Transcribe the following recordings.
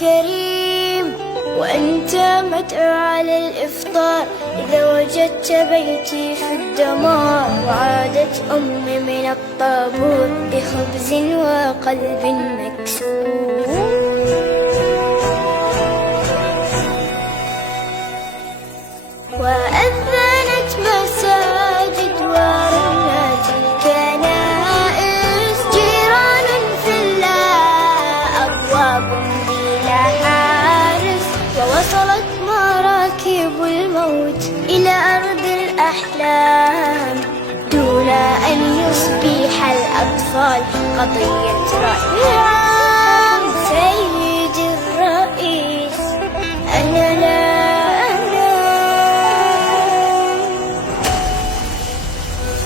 كريم، وأنت مدعو على الإفطار إذا وجدت بيتي في الدمار. وعادت أمي من الطابور بخبز وقلب مكسور. وأذنت مساجد ورنت الكنائس، جيران في الله أبواب بلا حارس. ووصلت مراكب الموت إلى أرض الأحلام دون أن يصبح الأطفال قضية رأي عام. سيدي الرئيس، أنا لا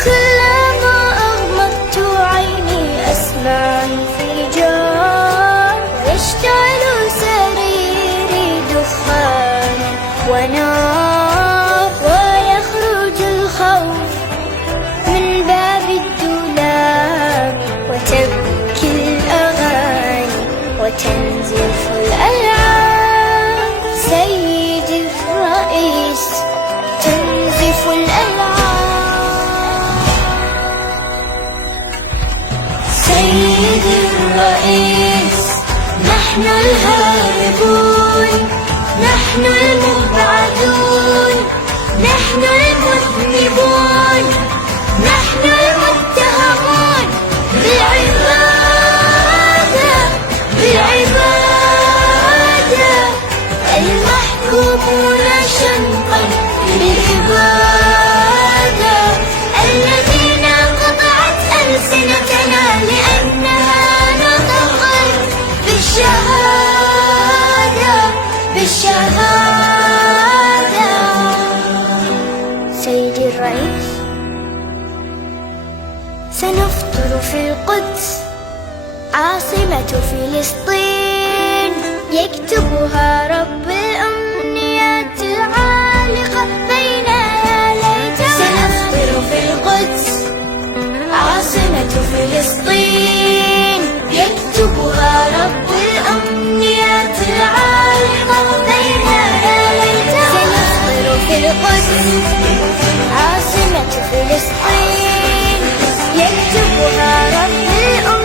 كلما أغمضت عيني أسمع انفجار، ويشتعل سريري دخانا ونار، ويخرج الخوف من باب الدولاب، وتبكي الأغاني وتنزف الألعاب. سيدي الرئيس، تنزف الألعاب. سيدي الرئيس، نحن الهاربون، نحن المبعدون، نحن المذنبون، نحن المتهمون بالعبادة، بالعبادة، المحكومون شنقا بالإبادة، الذين قطعت ألسنتنا لأنها نطقت بالشهادة، بالشهادة. سيدي الرئيس، سنفطر في القدس عاصمة فلسطين، يكتبها رب الأمنيات العالقة بين يدينا. سنفطر في القدس عاصمة فلسطين، يكتبها رب الأمنيات العالقة بين يدينا. سنفطر في القدس عاصمة فلسطين، يكتبها رب الأمنيات